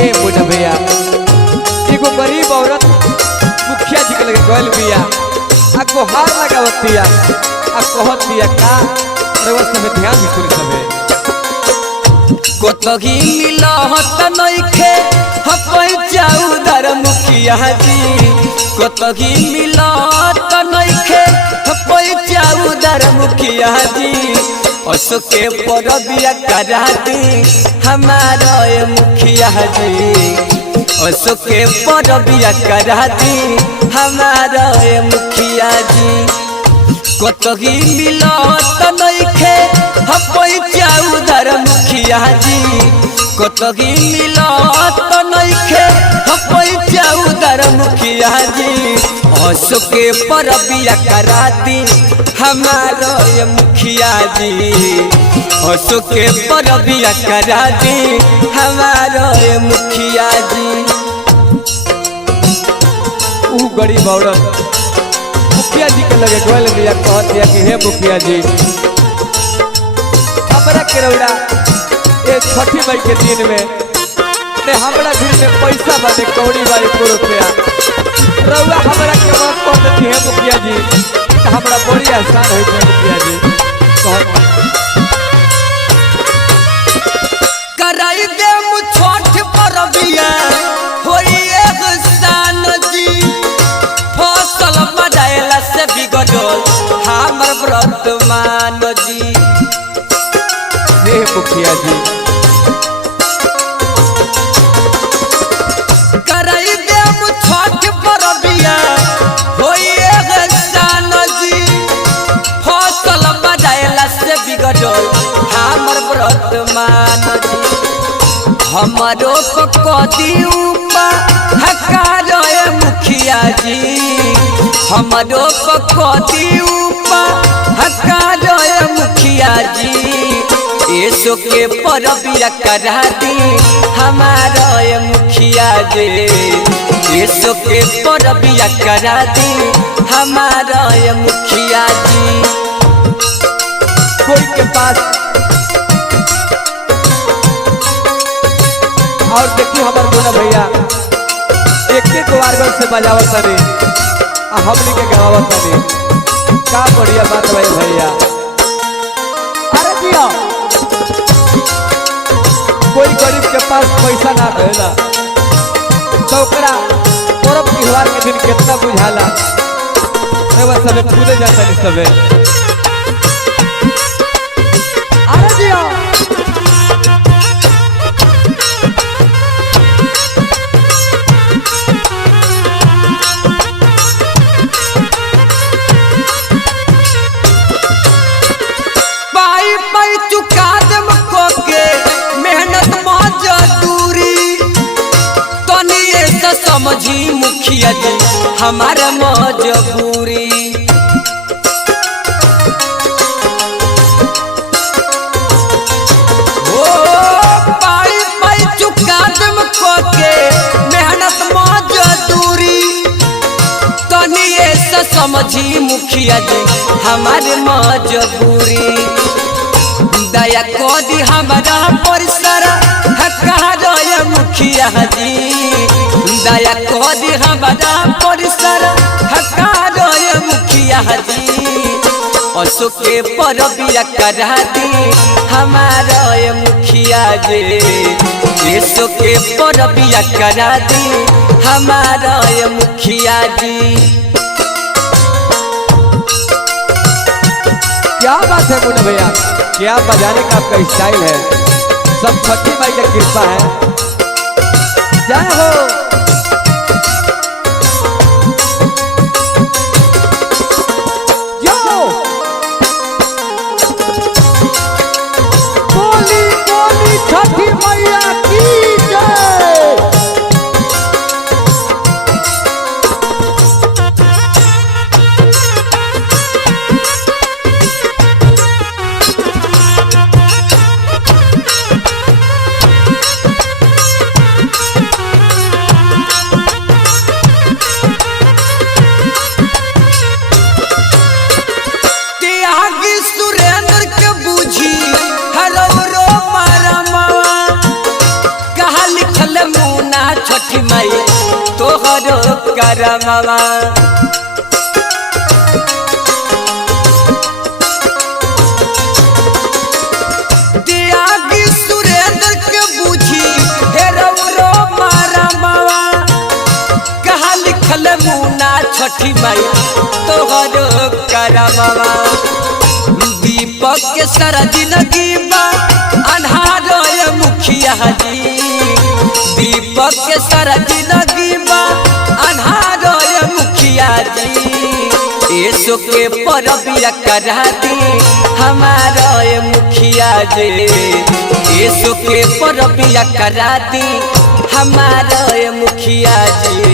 ए बुढ़ा भैया एगो गरीब औरत मुखिया जी के लगे गइल बिया आ गोहार लगावतिया आ कहत बिया का रउआ सब ध्यान दी सुनी सबे कोतही मिलत नइखे हपई जाउदर मुखिया जी कोतही मिलत नइखे हपई जाउदर मुखिया जी असके परबिया करा दी हमारा मुखिया जी असके परबिया करा दी हमारा मुखिया जी कोतही मिलत नइखे हपई जाउदर मुखिया जी कोतही मिलत नइखे हपई जाउदर मुखिया जी असके परबिया करा दी हमारा मुखिया जी असके परबिया करा दी हमारा मुखिया जी। ऊ गरीब औरत मुखिया जी के लगे गइल बिया कहत बिया कि हे मुखिया जी हमरा के रउरा ए छठी मई के दिन में ते हमरा घर में पैसा बाटे कौड़ी बाई को रुपया रउआ हमरा के माफ कर देती है मुखिया जी तो हमरा बड़ी आसान होई है मुखिया जी कहत कराई दे मुछठ परबिया होई एहसान जी फसल बजाएला से बिगड़ल हमर वर्तमान जी हे मुखिया जी कराई दे मुछठ परबिया होई एहसान जी फसल बजाएला से बिगड़ल हमर वर्तमान जी हमारो कदी हकार मुखिया जी हमारो कदी हकार मुखिया जी ऐसो के परबिया करा दी हमारा मुखिया जी ऐसो के परबिया करा दी हमारा मुखिया जी। कोई के पास और देखिए हमार बोला भैया एक वारगल से बजावत तनी आ हमनी के गावत तनी का बढ़िया बात भाई भैया अरे दिया कोई गरीब के पास पैसा ना रहेला तो ओकरा पर्व त्योहार के दिन कितना बुझाला रे सबे पूरे जाता नहीं सबे अरे दिया चुका दम को के मेहनत मजदूरी तनिए से समझी मुखिया जी हमारा मजबूरी ओ पाई पाई चुका दम को के मेहनत मजदूरी तनिए से समझी मुखिया जी हमारे मजबूरी दया कोदी हमारा परिसर हकार मुखिया जी दया कोदी हमारा परिसर हकार मुखिया जी असके परबिया करा दी हमारा मुखिया जी ऐसो के परबिया करा दी हमारा मुखिया जी। क्या बात है मुन्ना भैया क्या बजाने का आपका स्टाइल है सब छठी माई की कृपा है जय हो यो बोली बोली छठी मैया की जय। मुना छठी माई तोहरो करमवा त्यागी सुरेंद्र के बुझी हेरो मारा मावा कहा लिखल मुना छठी माई तोहरो करमवा दीपक के सारा जिंदगी बा अन्हार मुखिया जी दीपक के सारा जिंदगी बा अन्हार मुखिया जी येसु के परबिया करा दी हमारा मुखिया जी येसु के परबिया करा दी हमारा मुखिया जी